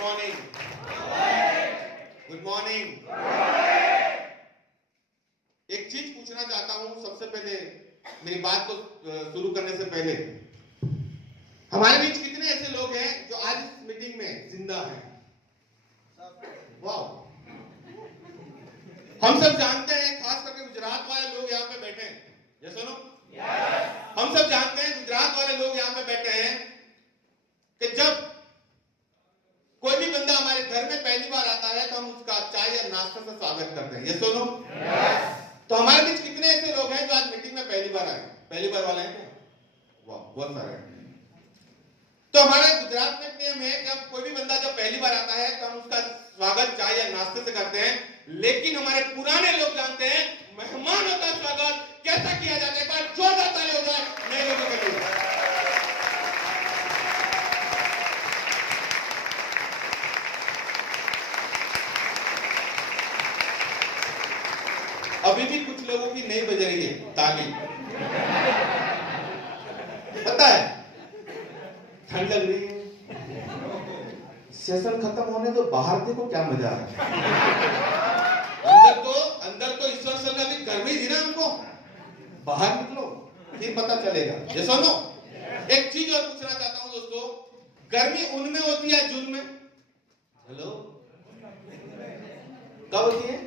Morning, good morning. एक चीज पूछना चाहता हूं सबसे पहले, मेरी बात को शुरू करने से पहले, हमारे बीच कितने ऐसे लोग हैं जो आज इस मीटिंग में जिंदा हैं? वाह, हम सब जानते हैं, खास करके गुजरात वाले लोग यहाँ पे बैठे हैं, ये सुनो, हम सब जानते हैं, गुजरात वाले लोग यहाँ पे बैठे हैं कि जब कोई भी बंदा हमारे घर में पहली बार आता है तो हम उसका चाय या नाश्ता से स्वागत करते हैं, ये सुनो। तो हमारे बीच कितने ऐसे लोग हैं जो आज मीटिंग में पहली बार आए? पहली बार वाले हैं क्या? वाह, बहुत सारे हैं। तो हमारे गुजरात में नियम है, जब कोई भी बंदा जब पहली बार आता है तो हम उसका स्वागत चाय या नाश्ते से करते हैं, लेकिन हमारे पुराने लोग जानते हैं मेहमानों का स्वागत कैसा किया जाता है। एक बार जोरदार ताली हो जाए नए लोगों के लिए। अभी भी कुछ लोगों की नहीं बज रही है ताली, पता है, ठंड लग रही है, सेशन खत्म होने तो बाहर देखो क्या मजा है। अंदर तो ईश्वर सल्ला भी गर्मी थी ना हमको, बाहर निकलो फिर पता चलेगा, ये सुनो। एक चीज और पूछना चाहता हूं दोस्तों, गर्मी उनमें होती है जून में? हेलो, कब होती है?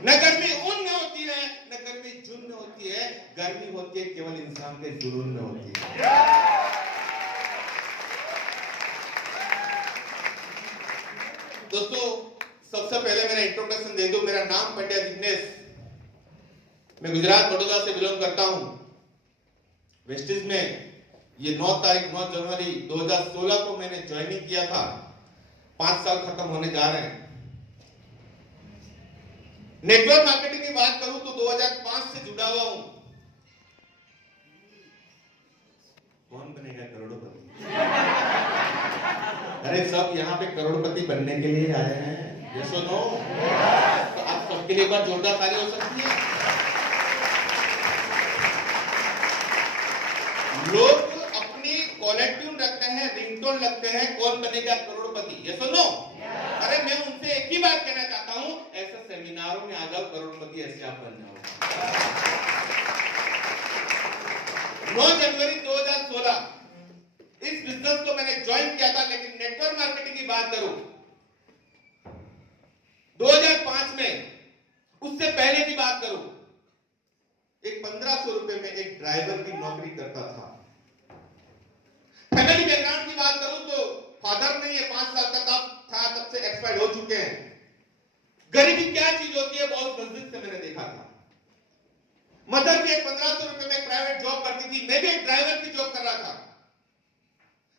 न गर्मी उन में होती है न गर्मी जून में होती है, गर्मी होती है केवल इंसान के जुनून में होती है। दोस्तों, सबसे पहले मेरा इंट्रोडक्शन दे दूं। मेरा नाम पंडित जिग्नेश, मैं गुजरात बड़ौदा से बिलोंग करता हूं। वेस्टिज में ये 9 जनवरी 2016 को मैंने ज्वाइनिंग किया था। 5 साल खत्म होने जा रहे हैं। नेटवर्क मार्केटिंग की बात करूं तो 2005 से जुड़ा हुआ हूं। कौन बनेगा करोड़पति? अरे सब यहाँ पे करोड़पति बनने के लिए आए हैं, ये सुनो। तो आप सबके लिए एक बार जोरदार ताली हो सकती है। लोग अपनी कॉलर ट्यून रखते हैं, रिंगटोन रखते हैं, कौन बनेगा करोड़पति, ये सुनो। अरे मैं उनसे एक ही बात कहना चाहता हूं, ऐसे सेमिनारों में आ जाओ, करोड़पति ऐसे आप बन जाओ। 9 जनवरी 2016 इस बिजनेस को मैंने ज्वाइन किया था। लेकिन नेटवर्क मार्केटिंग की बात करूं 2005 में, उससे पहले की बात करूं, एक 1500 रुपए में एक ड्राइवर की नौकरी करता था। फैमिली बैकग्राउंड की बात करूं तो फादर नहीं है, 5 साल का था तब से एक्सपायर हो चुके हैं। गरीबी क्या चीज होती है बहुत नजदीक से मैंने देखा था। मदर भी एक 1500 रुपए में प्राइवेट जॉब करती थी, मैं भी एक ड्राइवर की जॉब कर रहा था।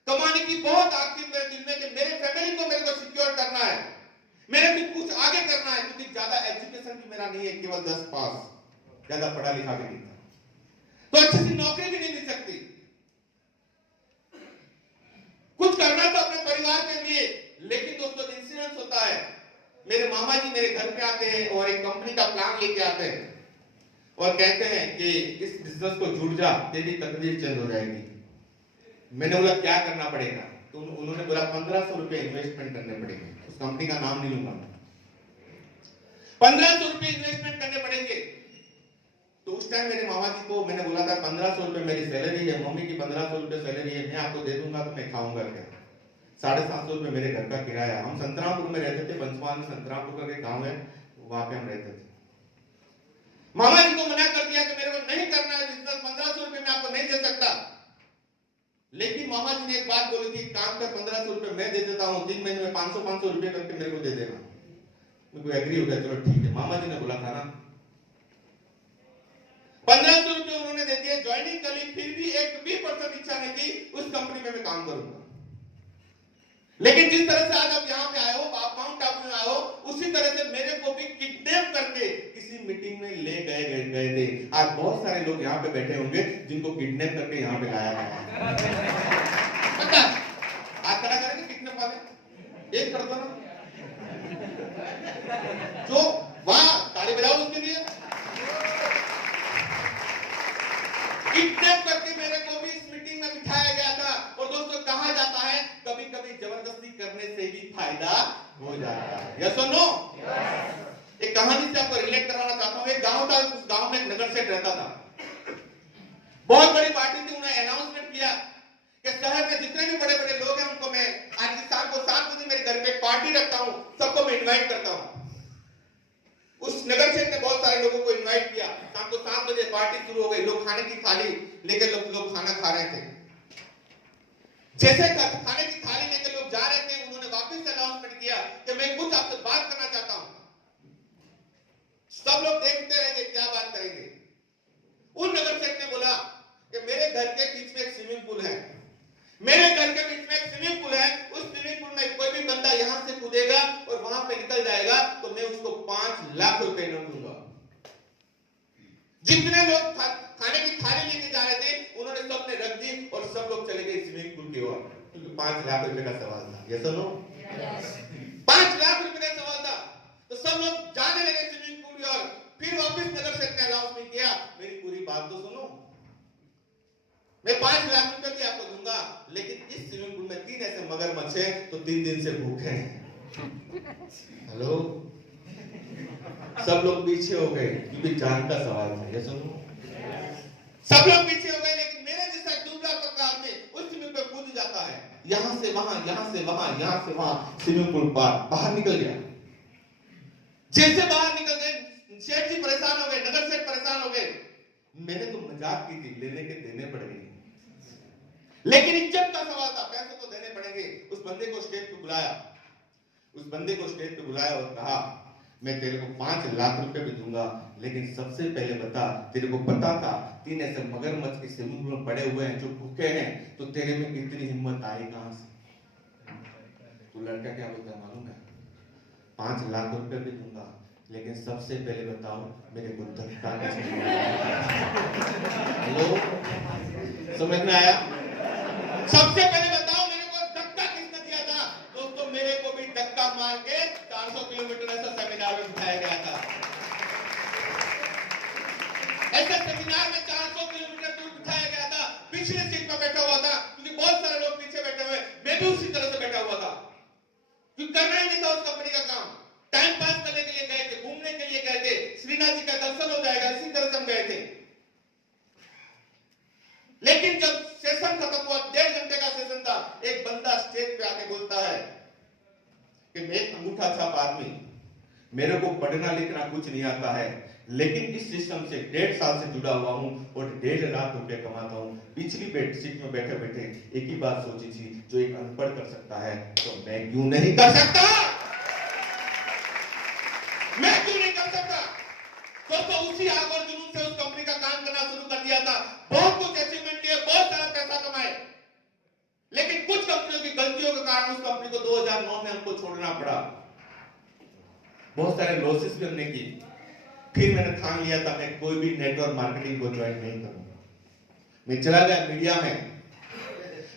कमाने की बहुत आग थी मेरे दिल में कि मेरे फैमिली को मेरे को सिक्योर करना है, मेरे भी कुछ आगे करना है, क्योंकि ज्यादा एजुकेशन भी मेरा नहीं है, केवल 10 पास, ज्यादा पढ़ा लिखा भी नहीं था, तो अच्छी सी नौकरी भी नहीं मिल सकती। कुछ करना था अपने परिवार के लिए। लेकिन दोस्तों, इंसिडेंस होता है, मेरे मामा जी मेरे घर पे आते हैं और एक कंपनी का प्लान लेके आते हैं और कहते हैं कि इस बिजनेस को जुड़ जा, तेरी तकदीर चेंज हो जाएगी। मैंने बोला क्या करना पड़ेगा? तो उन्होंने बोला 1500 रुपए इन्वेस्टमेंट करने पड़ेंगे। उस कंपनी का नाम नहीं लूंगा, 1500 रुपए इन्वेस्टमेंट करने पड़ेंगे। तो उस टाइम मेरे मामा जी को मैंने बोला था 1500 रुपए मेरी सैलरी है, मम्मी की 1500 रुपए सैलरी है, मैं आपको दे दूंगा तो मैं खाऊंगा क्या? 750 रुपए मेरे घर का किराया। हम संतरामपुर में रहते थे, बंसवान में संतरामपुर का गांव है, वहां पे हम रहते थे। मामा जी को मना कर दिया कि मेरे को नहीं करना है बिजनेस, 1500 रुपए मैं आपको नहीं दे सकता। लेकिन मामा जी ने एक बात बोली थी, काम कर 1500 रुपए मैं दे देता हूँ, 3 महीने में 500 रुपए करके मेरे को दे देना। मेरे को एग्री हो गया, चलो ठीक है, मामा जी ने बोला था ना। 1500 रुपए उन्होंने दे दिए, ज्वाइनिंग कर ली। फिर भी 1% इच्छा नहीं थी उस कंपनी में मैं काम करूंगा। लेकिन जिस तरह से आज आप यहाँ पे आए हो, आप माउंट आबू में आए हो, उसी तरह से मेरे को भी किडनैप करके किसी मीटिंग में ले गए थे। आज बहुत सारे लोग यहाँ पे बैठे होंगे जिनको किडनैप करके यहाँ पे लाया गया। पता आज खड़ा करेंगे किडनैप वाले, एक कर दो ना, जो वाह, ताली बजाओ उसके लिए। किडनैप करके मेरे को भी मीटिंग में बिठाया गया था। और दोस्तों, कहा जाता है कभी कभी जबरदस्ती करने से भी फायदा जाता है। यस और नो? एक कहानी से आपको रिलेट करवाना चाहता हूं। एक गांव था, उस गांव में एक नगर सेठ रहता था। बहुत बड़ी पार्टी थी। उन्होंने अनाउंसमेंट किया कि शहर में जितने भी बड़े बड़े लोग हैं उनको मैं आज शाम को 7 बजे मेरे घर पे एक पार्टी रखता हूं, सबको मैं इनवाइट करता हूं। उस नगर सेठ ने बहुत सारे लोगों को इनवाइट किया। शाम को 7 बजे पार्टी शुरू हो गई। लोग खाने की थाली लेकर लोग खाना खा रहे थे। जैसे खाने की थाली लेकर लोग जा रहे थे, उन्होंने वापस से अनाउंसमेंट किया कि मैं कुछ आपसे बात करना चाहता हूं। सब लोग देखते रहेंगे क्या बात करेंगे। उन नगर सेठ ने बोला कि मेरे घर के बीच में एक स्विमिंग पूल है। मेरे घर के बीच में एक स्विमिंग पूल है। उस स्विमिंग पूल में कोई भी बंदा यहां से कूदेगा और वहां पे निकल जाएगा तो मैं उसको 5 लाख रुपए इनाम दूंगा। जितने लोग खाने की थाली लेके जा रहे थे उन्होंने सबने रख दी और सब लोग चले गए स्विमिंग पूल की ओर, क्योंकि 5 लाख रुपए का सवाल था। ये सुनो, 5 लाख रुपए का सवाल था। तो सब लोग जाने लगे स्विमिंग पूल की ओर। फिर वापस नगर सेठ ने अनाउंसमेंट किया, मेरी पूरी बात तो सुनो, मैं 5 लाख रुपए भी आपको दूंगा, लेकिन इस स्विमिंग पूल में 3 ऐसे मगरमच्छ हैं तो 3 दिन से भूखे हैं। हेलो, सब लोग पीछे हो गए क्योंकि जान का सवाल था। ये सुनो, सब लोग पीछे हो गए, लेकिन मेरे जैसा दूसरा पक्का आदमी उस स्विमिंग पूल कूद जाता है। यहां से वहां, यहां से वहां, यहां से वहां, स्विमिंग पूल बाहर निकल गया। जैसे बाहर निकल गए, सेठ जी परेशान हो गए, नगर सेठ परेशान हो गए। मैंने तो मजाक की थी, लेने के देने पड़ेंगे, लेकिन इज्जत का सवाल था, पैसे तो देने पड़ेंगे। उस बंदे को स्टेज पे बुलाया, उस बंदे को स्टेज पे बुलाया और कहा, मैं तेरे को 5 लाख रुपए भी दूंगा, लेकिन सबसे पहले बता, तेरे को पता था 3 ऐसे मगरमच्छ इस स्विमिंग में पड़े हुए हैं जो भूखे हैं, तो तेरे में इतनी हिम्मत आई कहां से? तो लड़का क्या बोलता है मालूम है? 5 लाख रुपए भी दूंगा, लेकिन सबसे पहले बताओ मेरे को धक्का किसने मारा? हेलो, समझ में आया? सबसे पहले बताओ मेरे को धक्का किसने दिया था? दोस्तों, मेरे को भी धक्का मार के 400 किलोमीटर ऐसा सेमिनार में बिठाया गया था। ऐसे सेमिनार में 400 किलोमीटर दूर बिठाया गया था। पिछले सीट में बैठा हुआ था, क्योंकि बहुत सारे लोग पीछे बैठे हुए, मैं भी उसी तरह से बैठा हुआ था, क्योंकि करना ही नहीं था उस कंपनी का काम। टाइम पास करने के लिए गए थे, घूमने के लिए गए थे, श्रीनाथ जी का दर्शन हो जाएगा, इसी तरह से हम गए थे। लेकिन जब सेशन खत्म हुआ, 1.5 घंटे का सेशन था, एक बंदा स्टेज पे आके बोलता है कि मैं एक अंगूठा छाप आदमी, मेरे को पढ़ना लिखना कुछ नहीं आता है, लेकिन इस सिस्टम से 1.5 साल से जुड़ा हुआ हूं और 1.5 लाख रुपए कमाता हूं। पिछली सीट में बैठे बैठे एक ही बात सोची थी, जो एक अनपढ़ कर सकता है तो मैं क्यों नहीं कर सकता? मैं क्यों नहीं कर सकता? तो उसी आग और जुनून से उस कंपनी का काम करना शुरू कर दिया था। बहुत कुछ अचीवमेंट किए, बहुत सारा पैसा कमाए, लेकिन कुछ कंपनियों की गलतियों के कारण उस कंपनी को 2009 में हमको छोड़ना पड़ा। बहुत सारे लॉसेस भी हमने की। फिर मैंने ठान लिया था मैं कोई भी नेटवर्क मार्केटिंग को ज्वाइन नहीं करूंगा। मैं चला गया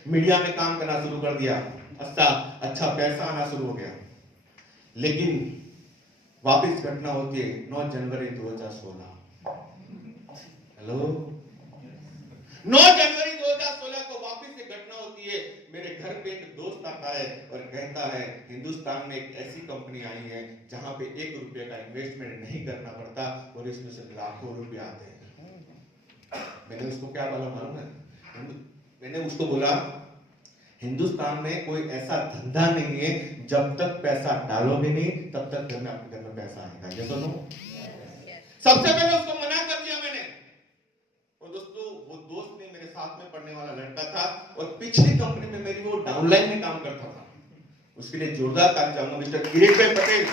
मीडिया में काम करना शुरू कर दिया। अच्छा पैसा आना शुरू हो गया। लेकिन वापिस घटना होती है 9 जनवरी 2016। हेलो, 9 जनवरी 2016 को वापिस से घटना होती है। मेरे घर पे एक दोस्त आता है और कहता है हिंदुस्तान में एक ऐसी कंपनी आई है जहां पे 1 रुपये का इन्वेस्टमेंट नहीं करना पड़ता और इसमें से लाखों रुपए आते हैं। मैंने उसको क्या बोला मालूम है? मैंने उसको बोला हिंदुस्तान में कोई ऐसा धंधा नहीं है जब तक पैसा डालोगे नहीं तब तक आपके घर में पैसा आएगा। ये सुनो, सबसे पहले उसको मना कर दिया मैंने। और दोस्तों, वो दोस्त ने मेरे साथ में पढ़ने वाला लड़का था और पिछली कंपनी में मेरी वो डाउनलाइन में काम करता था। उसके लिए जोरदार ताली चाहूंगा मिस्टर किरीट भाई पटेल।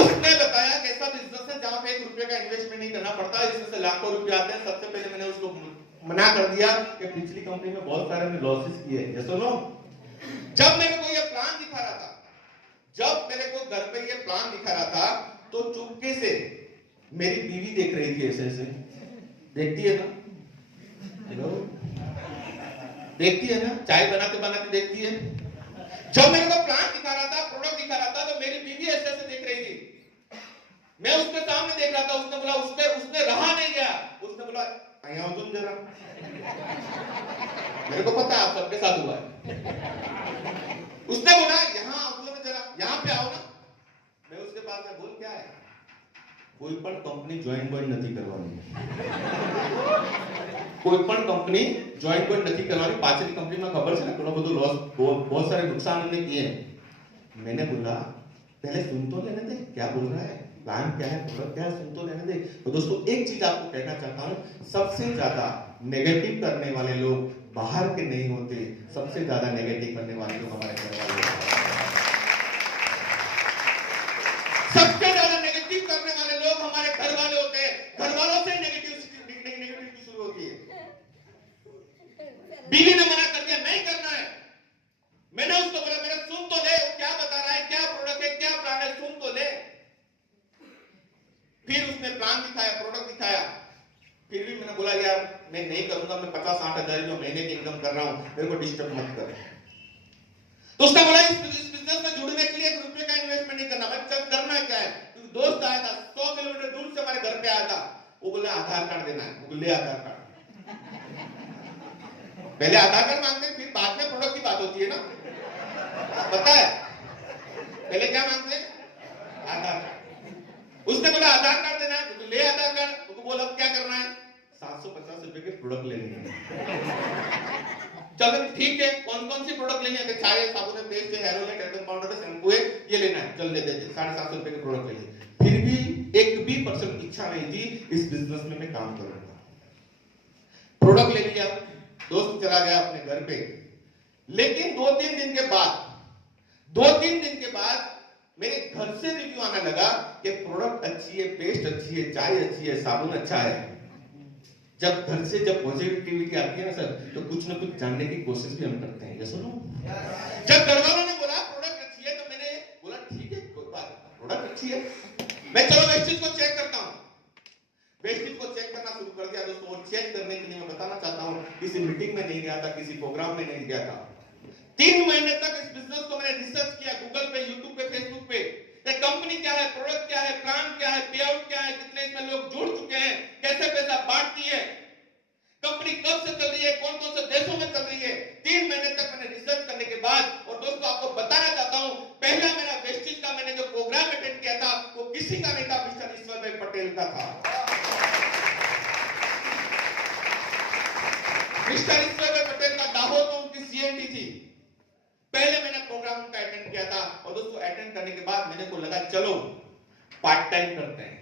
उसने बताया कि ऐसा बिजनेस है जहां पे 1 रुपये का इन्वेस्टमेंट नहीं करना पड़ता, इसमें से लाखों रुपए आते हैं। सबसे पहले मैंने उसको मना कर दिया कि पिछली कंपनी में बहुत सारे लॉसेस किए। ये सुनो, जब मेरे को ये प्लान दिखा रहा था, जब मेरे को घर पे ये प्लान दिखा रहा था, तो चुपके से मेरी बीवी देख रही थी। ऐसे ऐसे देखती है ना, हेलो, देखती है ना, चाय बनाते बनाते देखती है। जब मेरे को प्लान दिखा रहा था, प्रोडक्ट दिखा रहा था, तो मेरी बीवी ऐसे ऐसे देख रही थी। मैं उसके सामने देख रहा था। उसने बोला, उसने रहा नहीं गया, उसने बोला तुम जरा मेरे को पता है आप सबके साथ हुआ है। उसने बोला यहाँ आओ ना जरा, यहाँ पे आओ ना। मैं उसके पास में बोल क्या है, कोई पण कंपनी ज्वाइन बॉइन નથી કરવાની, કોઈ પણ કંપની ज्वाइन बॉइन નથી કરવાની, પાછળની કંપનીમાં ખબર છે ને ઘણો બધો लॉस, बहुत सारे नुकसान हमने किए हैं। मैंने बोला पहले सुन तो लेने दे क्या बोल रहा है, प्लान क्या है, प्रोडक्ट क्या है, सुन तो लेने दे। तो दोस्तों एक चीज आपको कहना चाहता हूं, सबसे ज्यादा नेगेटिव करने वाले लोग बाहर के नहीं होते, सबसे ज्यादा नेगेटिव करने वाले लोग हमारे घर वाले होते हैं। सबसे ज्यादा नेगेटिव करने वाले लोग हमारे घर वाले होते हैं। घर वालों से नेगेटिविटी शुरू होती है। बीवी ने मना कर दिया नहीं करना है, मैंने उसको बोला मेरा सुन तो ले, वो क्या बता रहा है, क्या प्रोडक्ट है, क्या प्लान है, सुन तो ले। फिर उसने प्लान दिखाया, प्रोडक्ट दिखाया, फिर भी मैंने बोला यार मैं नहीं करूंगा, मैं 50-60 हजार जो महीने की इनकम कर रहा हूं, मेरे को डिस्टर्ब मत कर। तो उसने बोला इस बिजनेस में जुड़ने के लिए ₹1 का इन्वेस्टमेंट नहीं करना। मैं सब करना क्या है, क्योंकि दोस्त आया था 100 किलोमीटर दूर से हमारे घर पे आया था, वो बोला आधार कार्ड देना है। वो ले आधार कार्ड, पहले आधार कार्ड मांगते हैं, फिर बाद में प्रोडक्ट की बात होती है ना, पता है पहले क्या मांगते हैं, आधार कार्ड। उसने बोला आधार कार्ड देना है, तो ले आधार कार्ड। तो बोला अब क्या करना है, 750 रुपए के प्रोडक्ट लेने हैं। चलो ठीक है, कौन कौन सी प्रोडक्ट लेनी है, चाय साबुन है, पेस्ट है, हेयर ऑयल है, टैटू पाउडर है, शैम्पू है, ये लेना है, चल ले देते। 750 रुपए के प्रोडक्ट ले लिए। फिर भी एक भी परसेंट इच्छा नहीं थी इस बिजनेस में मैं काम करूंगा। प्रोडक्ट ले लिया, दोस्त चला गया अपने घर पे। लेकिन 2-3 दिन के बाद मेरे घर से रिव्यू आने लगा कि प्रोडक्ट अच्छी है, पेस्ट अच्छी है, चाय अच्छी है, साबुन अच्छा है। जब घर से जब पॉजिटिविटी आती है ना सर, तो कुछ ना कुछ जानने की कोशिश भी हम करते हैं। ये सुनो, जब घर वालों ने बोला प्रोडक्ट अच्छी है, तो मैंने बोला ठीक है कोई बात, प्रोडक्ट अच्छी है, मैं चलो वेस्टेज को चेक करता हूं। वेस्टेज को चेक करना शुरू कर दिया दोस्तों। और चेक करने के लिए मैं बताना चाहता हूं, किसी मीटिंग में नहीं गया था, किसी प्रोग्राम में नहीं गया था। 3 महीने तक इस बिजनेस को मैंने रिसर्च किया, गूगल पे, यूट्यूब पे, फेसबुक पे। कंपनी क्या है, प्रोडक्ट क्या है, प्लान क्या है, पे आउट क्या है, कितने इसमें लोग जुड़ चुके हैं, कैसे पैसा बांटती है, कंपनी कब से चल रही है, कौन कौन से देशों में चल रही है। 3 महीने तक मैंने रिसर्च करने के बाद, और दोस्तों आपको बताना चाहता हूं, पहला मेरा वेस्टेज का मैंने जो प्रोग्राम अटेंड किया था, वो किसी का नहीं था, मिस्टर ईश्वर भाई पटेल का था। मिस्टर ईश्वर भाई पटेल का दाहोद में उनकी सीएनटी थी। पहले मैंने प्रोग्राम का अटेंड किया था, और दोस्तों अटेंड करने के बाद मेरे को लगा चलो पार्ट टाइम करते हैं,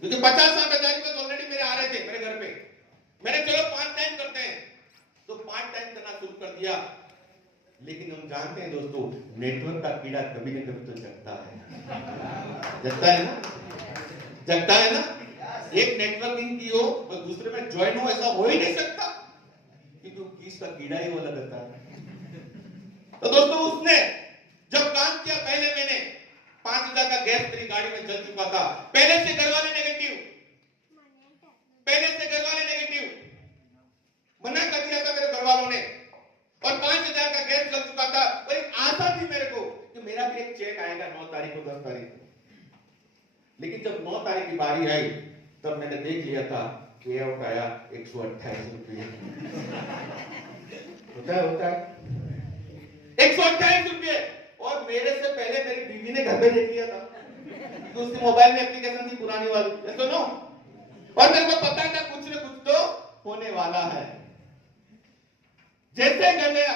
क्योंकि 50-60 हजार रुपए ऑलरेडी मेरे आ रहे थे मेरे घर पे। मैंने चलो पार्ट टाइम करते हैं, तो पार्ट टाइम करना शुरू कर दिया। लेकिन हम जानते हैं दोस्तों, नेटवर्क का कीड़ा कभी न कभी तो जगता है, जगता है ना, जगता है ना। एक नेटवर्किंग की हो और दूसरे में ज्वाइन हो, ऐसा हो ही नहीं सकता, क्योंकि इसका कीड़ा ही वो लगता है। तो दोस्तों उसने जब काम किया, पहले मैंने 5,000 का गैस मेरी गाड़ी में जल चुका था। पहले से घर वाले नेगेटिव, मना कर दिया था मेरे घर वालों ने, और 5,000 का गैस जल चुका था। और एक आशा थी मेरे को कि मेरा भी एक चेक आएगा 9 तारीख को, 10 तारीख को। लेकिन जब 9 तारीख की बारी आई, तब मैंने देख लिया था पे आउट आया 128 रुपये। होता है 128 रुपये। और मेरे से पहले मेरी बीवी ने घर में देख लिया था, तो उसके मोबाइल में एप्लीकेशन थी पुरानी वाली, सुनो। और मेरे को पता था कुछ न कुछ तो होने वाला है। जैसे कर गया,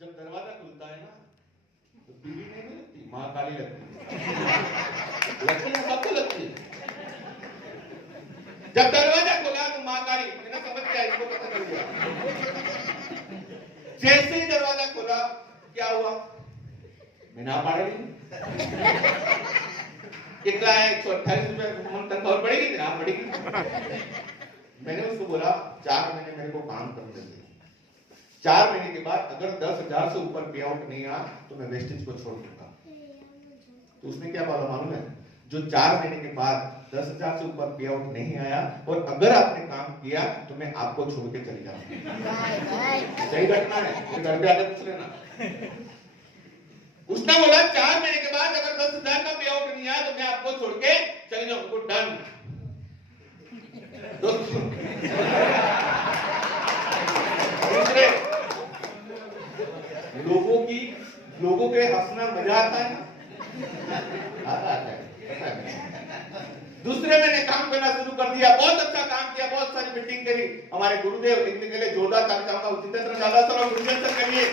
जब दरवाजा खुलता है ना, तो बीवी नहीं लगती, माँ काली लगती है, सबको लगती है। जब दरवाजा खुला तो माँ काली, मैंने समझ गया, इसको पता चल गया। जैसे ही दरवाजा खुला, क्या हुआ, मैं ना पा रही, कितना है 128 रुपए तनख्वाह बढ़ेगी ना, बढ़ेगी। मैंने उसको बोला 4 महीने मेरे को काम करने दे, 4 महीने के बाद अगर 10,000 से ऊपर पे आउट नहीं आया तो मैं वेस्टेज को छोड़ दूंगा। तो उसने क्या बोला मालूम है, जो 4 महीने के बाद 10,000 से ऊपर पे आउट नहीं आया और अगर आपने काम किया तो मैं आपको छोड़ के चली जाऊंगा। सही घटना है, घर पे आकर पूछ लेना। उसने बोला 4 महीने के बाद अगर 10,000 का पे आउट नहीं आया तो मैं आपको छोड़ के चली जाऊंगा। डन दोस्तों कितना मजा आता है ना, आता है, पता है। दूसरे महीने काम करना शुरू कर दिया, बहुत अच्छा काम किया, बहुत सारी मीटिंग करी। हमारे गुरुदेव, इनके लिए जोरदार ताली चाहूंगा, जितेंद्र दादा सर और गुरुदेव सर के लिए।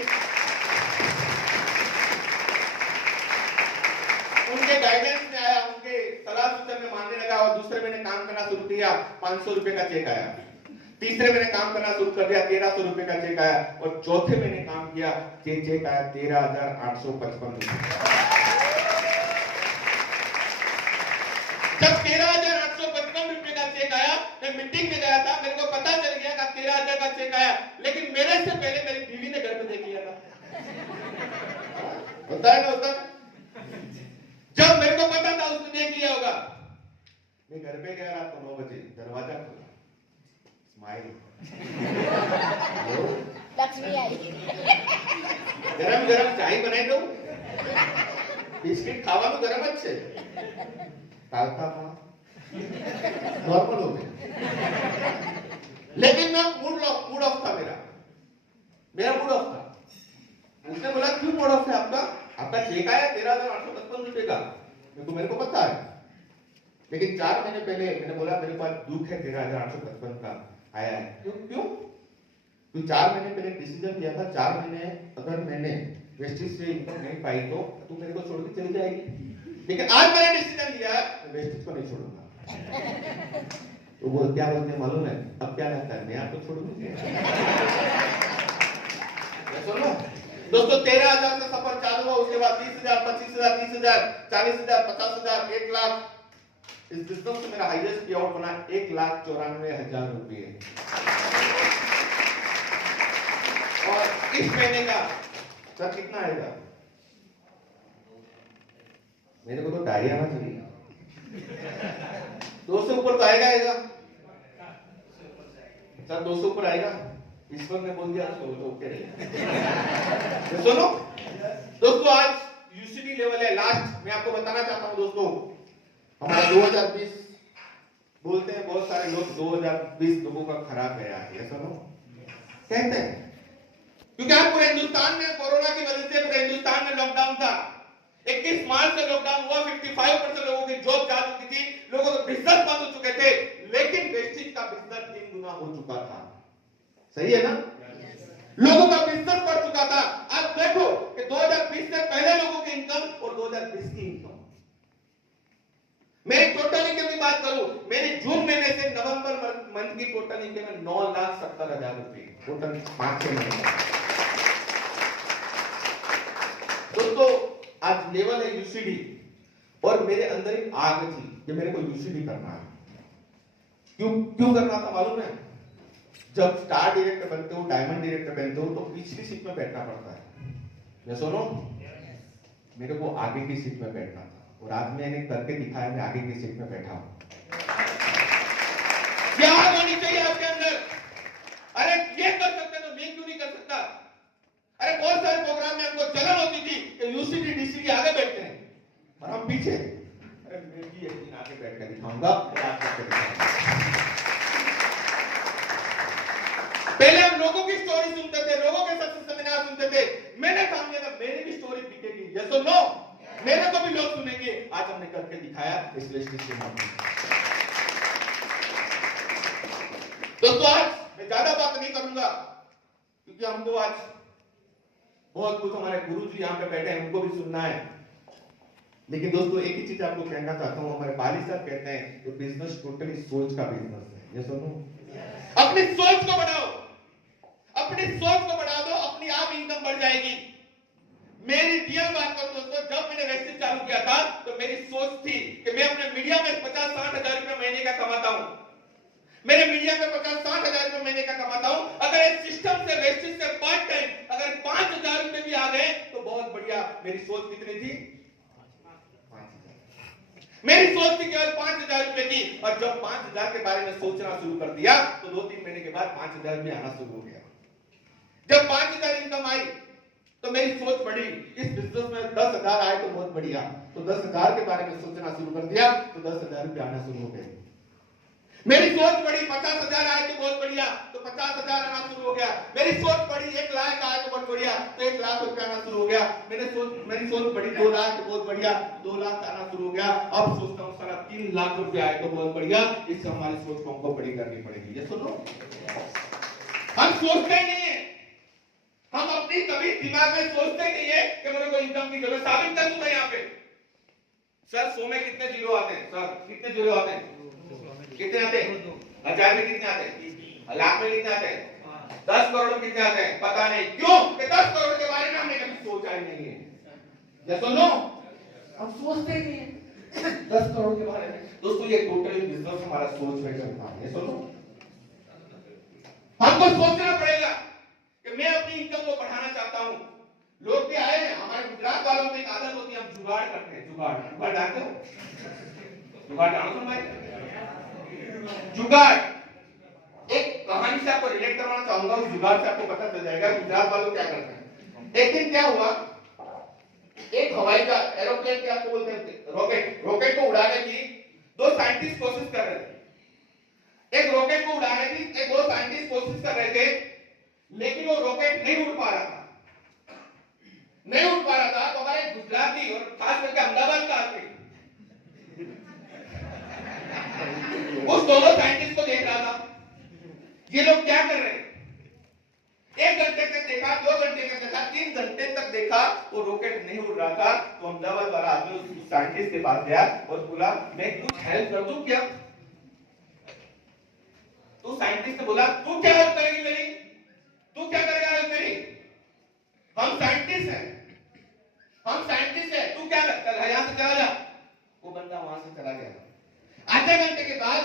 उनके गाइडेंस में आया, उनके सलाह सूचन में मानने लगा और दूसरे महीने काम करना शुरू किया। 500 रुपए का चेक आया। तीसरे महीने काम करना शुरू कर दिया, 1300 रुपए का चेक आया। और चौथे महीने काम किया, चेक आया 13,855 रुपए। जब 13,855 रुपए का चेक आया, मैं मीटिंग में गया था, मेरे को पता चल गया कि 13,000 का चेक आया, लेकिन मेरे से पहले मेरी बीवी ने घर पे देख लिया था। होता है ना, होता है। जब मेरे को पता था उसने देख लिया होगा, मैं घर पे गया रात को 9 बजे, दरवाजा खोला, स्माइल, लक्ष्मी आई, गरम गरम चाय बनाई दो, बिस्किट खावा तो गरम अच्छे, टालता था, नॉर्मल हो गया। लेकिन मैं मूड ऑफ था, मेरा मूड ऑफ था। उसने बोला क्यों मूड ऑफ है आपका? आपका चेक आया 13,855 रुपए का, मेरे को पता है, लेकिन 4 महीने पहले मैंने बोला मेरे पास दुख है 13,855 का आया है। क्यों? तो 4 महीने पहले डिसीजन लिया था, 4 महीने अगर मैंने वेस्टिज से इनकम नहीं पाई तो तू मेरे को छोड़ के चली जाएगी। लेकिन आज मैंने डिसीजन लिया है, मैं वेस्टिज को नहीं छोड़ूंगा। तो वो क्या बोलते हैं मालूम है? अब क्या लगता है, मैं आपको छोड़ दूंगा? सुनो दोस्तों, 13,000 से सफर चालू हुआ, उसके बाद 20,000, 25,000, 30,000, 40,000, 50,000, 1 लाख। इस बिजनेस से मेरा हाईएस्ट पे आउट बना 1,94,000 रुपए। और इस महीने का सर कितना आएगा? मेरे को तो ढाई आना चाहिए, 200 से ऊपर तो आएगा सर, 200 ऊपर आएगा। इस पर मैं बोल दिया तो ओके नहीं। सुनो दोस्तों, आज यूसीडी लेवल है लास्ट। मैं आपको बताना चाहता हूं दोस्तों, हमारा 2020 बोलते हैं बहुत सारे लोग, 2020 लोगों का खराब गया है, सुनो कहते हैं, क्योंकि आज पूरे हिंदुस्तान में कोरोना की वजह से पूरे हिंदुस्तान में लॉकडाउन था। 21 मार्च से लॉकडाउन हुआ, 55% लोगों की जॉब जा चुकी थी, लोगों के बिजनेस बंद हो चुके थे, लेकिन वेस्टिज का बिजनेस 3 गुना हो चुका था। सही है ना? लोगों का बिजनेस बढ़ चुका था। आज देखो कि 2020 से पहले लोगों की इनकम और 2020 की इनकम, मेरी टोटल इनकम की बात करूं, मेरी जून महीने से नवंबर मंथ की टोटल इनकम है 9,70,000 रुपए, टोटल 5-6 महीने। दोस्तों आज लेवल है यूसीडी, और मेरे अंदर एक आग थी कि मेरे को यूसीडी करना है। क्यों करना था मालूम है? जब स्टार डायरेक्टर बनते हो, डायमंड डायरेक्टर बनते हो, तो पिछली सीट में बैठना पड़ता है। ये सुनो, मेरे को आगे की सीट में बैठना था, और आज मैंने करके दिखाया, मैं आगे की सीट में बैठा हूं। क्या होनी चाहिए आपके अंदर? अरे ये कर सकते तो मैं क्यों नहीं कर सकता? अरे बहुत सारे प्रोग्राम में हमको जलन होती थी कि यूसीडी डीसीडी आगे बैठते हैं और हम पीछे। अरे मैं भी एक दिन आगे बैठ कर दिखाऊंगा। पहले हम लोगों की स्टोरी सुनते थे, लोगों के सक्सेस सेमिनार सुनते थे। मैंने काम किया था, मेरी भी स्टोरी बिकेगी, यस और नो? मेरे को भी लोग सुनेंगे। आज हमने करके दिखाया, इसलिए स्टेज पे दोस्तों आज मैं ज्यादा बात नहीं करूंगा, क्योंकि हमको आज बहुत कुछ हमारे गुरुजी यहाँ पे बैठे हैं, उनको भी सुनना है। लेकिन दोस्तों एक ही चीज आपको कहना चाहता हूँ, हमारे बाली साहब कहते हैं कि बिजनेस टोटली सोच का बिजनेस है। ये सुनो, अपनी सोच को बढ़ाओ, अपनी सोच को बढ़ा दो, अपनी आप इनकम बढ़ जाएगी। मेरी रियल बात करूं दोस्तों, जब मैंने वेस्टिज चालू किया था तो मेरी सोच थी कि मैं अपने मीडिया में 50-60 हजार रुपए महीने का कमाता हूं। मेरे मीडिया में 50-60 हजार रुपए महीने का कमाता हूं। अगर इस सिस्टम से वेस्टिज से पार्ट टाइम अगर 5,000 रुपए भी आ गए तो बहुत बढ़िया। मेरी सोच कितनी थी? 5,000। मेरी सोच थी केवल 5,000 रुपए की, और जब 5,000 के बारे में सोचना शुरू कर दिया तो 2-3 महीने के बाद 5,000 भी आना शुरू हो गया। जब 5,000 इनकम आई तो मेरी सोच बढ़ी। इस बिजनेस में 10,000 आए तो बहुत बढ़िया, तो 10,000 के बारे में सोचना शुरू कर दिया तो 10,000 रुपए आना शुरू हो गए। मेरी सोच बड़ी 50,000 आए तो बहुत बढ़िया, तो 50,000 आना शुरू हो गया। मेरी सोच बड़ी 1 लाख आए तो बहुत बढ़िया, तो 1 लाख रुपया आना शुरू हो गया। मेरी सोच बड़ी 2 लाख तो बहुत बढ़िया, 2 लाख आना शुरू हो गया। अब सोचता हूँ सारा 3 लाख रुपया आए तो बहुत बढ़िया। इससे हमारी सोच को हमको बड़ी करनी पड़ेगी। ये सुनो, हम सोचते नहीं है, हम अपनी कभी दिमाग में सोचते नहीं है कि मेरे को इनकम की जरूरत। साबित कर दूं मैं यहाँ पे। सर 100 में कितने जीरो आते हैं? सर कितने जीरो आते हैं? कितने आते हैं? 1000 में कितने आते हैं? लाख में कितने आते हैं? 10 करोड़ में कितने आते हैं? पता नहीं। क्यों? कि 10 करोड़ के बारे में हमने कभी सोचा ही नहीं है। या सुनो, हम सोचते ही नहीं है 10 करोड़ के बारे में। दोस्तों ये टोटली बिजनेस हमारा सोच में चलता है। सुनो, हमको सोचना पड़ेगा कि मैं अपनी इनकम को बढ़ाना चाहता हूं। लोग भी आए हैं, हमारे गुजरात वालों में एक आदत होती है, हम जुगाड़ करते हैं। जुगाड़ डालते हो? जुगाड़ डालो तुम भाई। जुगाड़ एक कहानी से आपको रिलेट करवाना चाहूंगा। उस जुगाड़ से आपको पता चल जाएगा गुजरात वालों क्या करते हैं। एक दिन क्या हुआ, एक हवाई का एरोप्लेन क्या आपको बोलते हैं, रॉकेट को उड़ाने की 2 साइंटिस्ट कोशिश कर रहे थे। एक रॉकेट को उड़ाने की 2 साइंटिस्ट कोशिश कर रहे थे, लेकिन वो रॉकेट नहीं उड़ पा रहा था। तो हमारे गुजराती और खास करके अहमदाबाद का आदमी उस दोनों साइंटिस्ट को देख रहा था, ये लोग क्या कर रहे हैं। 1 घंटे तक देखा, 2 घंटे तक देखा, 3 घंटे तक देखा, वो रॉकेट नहीं उड़ रहा था। तो अहमदाबाद वाला आदमी उस साइंटिस्ट के पास गया और बोला, मैं कुछ हेल्प कर दूं क्या? तो साइंटिस्ट ने बोला, तू क्या हेल्प करेगी मेरी? तू क्या करेगा हेल्प मेरी? हम साइंटिस्ट हैं, तू क्या कर, यहां से चला जा। वो बंदा वहां से चला गया। आधे घंटे के बाद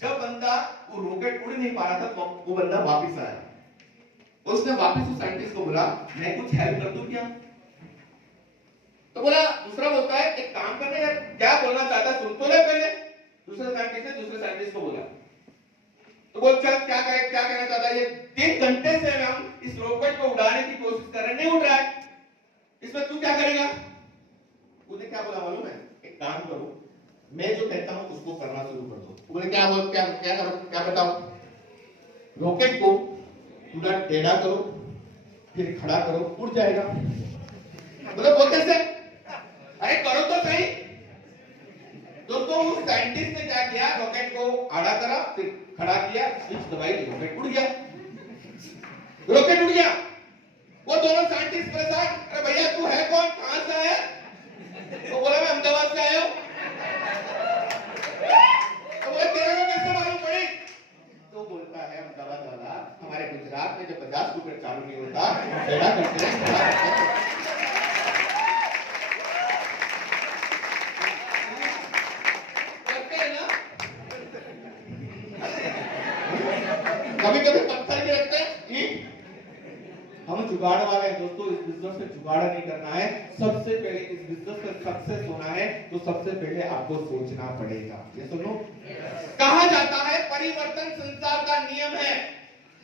जब बंदा वो रॉकेट उड़ नहीं पा रहा था, तो वो बंदा वापस आया। उसने वापस उस साइंटिस्ट को बोला, मैं कुछ हेल्प कर दूं क्या? तो बोला, दूसरा बोलता है, एक काम करने यार, क्या बोलना चाहता है सुन तो ले पहले। दूसरे साइंटिस्ट को बोला, तो बोल चल क्या कहना चाहता है ये? 3 घंटे से हम इस रॉकेट को उड़ाने की कोशिश कर रहे हैं, नहीं उड़ रहा है, इसमें तू क्या करेगा? उसने क्या बोला मालूम है? एक काम करो, मैं जो कहता हूं उसको करना शुरू कर दो। बोले क्या बताओ? रॉकेट को पूरा टेढ़ा करो, फिर खड़ा करो, उड़ जाएगा। बोले वो कैसे? अरे करो तो सही। दोस्तों उस साइंटिस्ट ने क्या किया, रॉकेट को आड़ा करा, फिर खड़ा किया, स्विच दबाई, रॉकेट उड़ गया। वो दोनों साइंटिस्ट परेशान, अरे भैया तू है कौन, कहां से आया? तो बोला, मैं अहमदाबाद से आया हूं। तो बोले, तेरे को कैसे मालूम पड़ी? तो बोलता है अहमदाबाद वाला, हमारे गुजरात में जब 50 रुपए चालू नहीं होता, टेढ़ा करते हैं ना, कभी पत्थर के रखते हैं, ईंट। हम जुगाड़ वाले हैं दोस्तों। इस बिजनेस में जुगाड़ नहीं करना है। सबसे पहले इस बिजनेस में सक्सेस होना है तो सबसे पहले आपको सोचना पड़ेगा। ये सुनो, कहा जाता है परिवर्तन संसार का नियम है।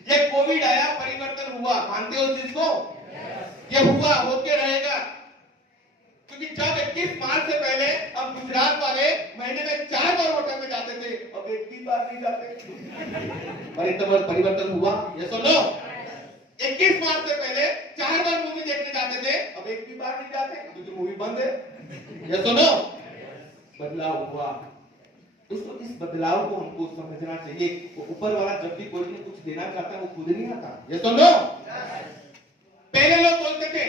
ये कोविड आया, परिवर्तन हुआ, मानते हो जिसको? ये हुआ, होके रहेगा। क्योंकि जब 21 मार्च से पहले हम गुजरात वाले महीने में 4 बार होटल में जाते थे, अब 21 बार नहीं जाते। परिवर्तन हुआ। ये सुनो, 21 मार्च से पहले 4 बार मूवी देखने जाते थे, अब 1 भी बार नहीं जाते क्योंकि मूवी बंद है। ये सुनो, बदलाव हुआ। दोस्तों इस बदलाव को हमको समझना चाहिए। वो ऊपर वाला जब भी कोई कुछ देना चाहता है वो खुद नहीं आता। ये सुनो, पहले लोग बोलते थे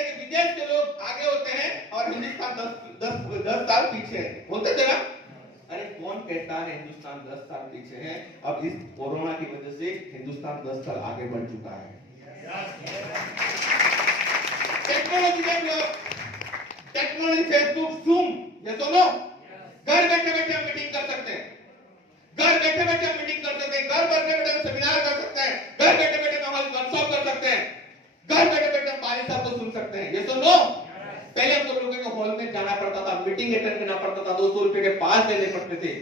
कि विदेश के लोग आगे होते हैं और हिंदुस्तान 10 साल पीछे है, बोलते थे ना। अरे कौन कहता है हिंदुस्तान 10 साल पीछे है? अब इस कोरोना की वजह से हिंदुस्तान 10 साल आगे बढ़ चुका है। टेक्नोलॉजी, फेसबुक, जूम, ये सुनो, घर बैठे बैठे हम मीटिंग कर सकते हैं, घर बैठे बैठे हम सेमिनार कर सकते हैं, घर बैठे बैठे हम वर्कशॉप कर सकते हैं, घर बैठे बैठे हम बाली साहब को सुन सकते हैं। ये सुनो, पहले हम लोगों के हॉल में जाना पड़ता था, मीटिंग अटेंड करना पड़ता था, 200 रुपए के पास देने पड़ते थे।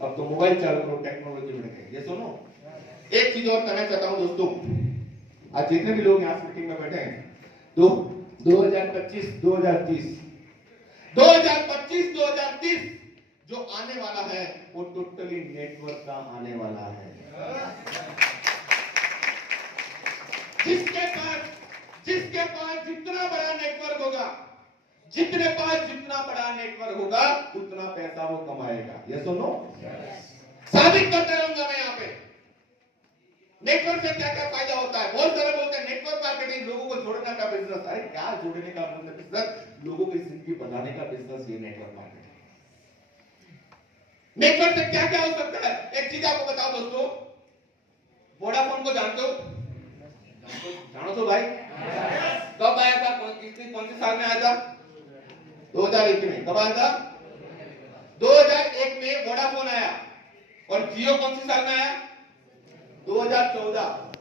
अब तो मोबाइल चालू करो, टेक्नोलॉजी बढ़ गई। ये सुनो, एक चीज और कहना चाहता हूं दोस्तों, आज जितने भी लोग यहाँ मीटिंग में बैठे हैं, 2025-2030 जो आने वाला है वो टोटली नेटवर्क का आने वाला है। जिसके पास जितना बड़ा नेटवर्क होगा, जितने पास जितना बड़ा नेटवर्क होगा उतना पैसा वो कमाएगा। ये सुनो, साबित करते रहूंगा मैं यहाँ पे नेटवर्क से क्या क्या फायदा होता है। बहुत सारे बोलते हैं नेटवर्क मार्केटिंग लोगों को जोड़ने का बिजनेस। अरे क्या जोड़ने का बिजनेस? लोगों की जिंदगी बनाने का बिजनेस ये नेटवर्क मार्केटिंग। नेटवर्क से क्या क्या हो सकता है? एक चीज आपको बताओ दोस्तों, वोडाफोन को जानते हो? जानो तो भाई, कब आया था? कौन से साल में आया था? 2001 में। कब आया था? 2001 में वोडाफोन आया। और जियो कौन से साल में आया? 2014।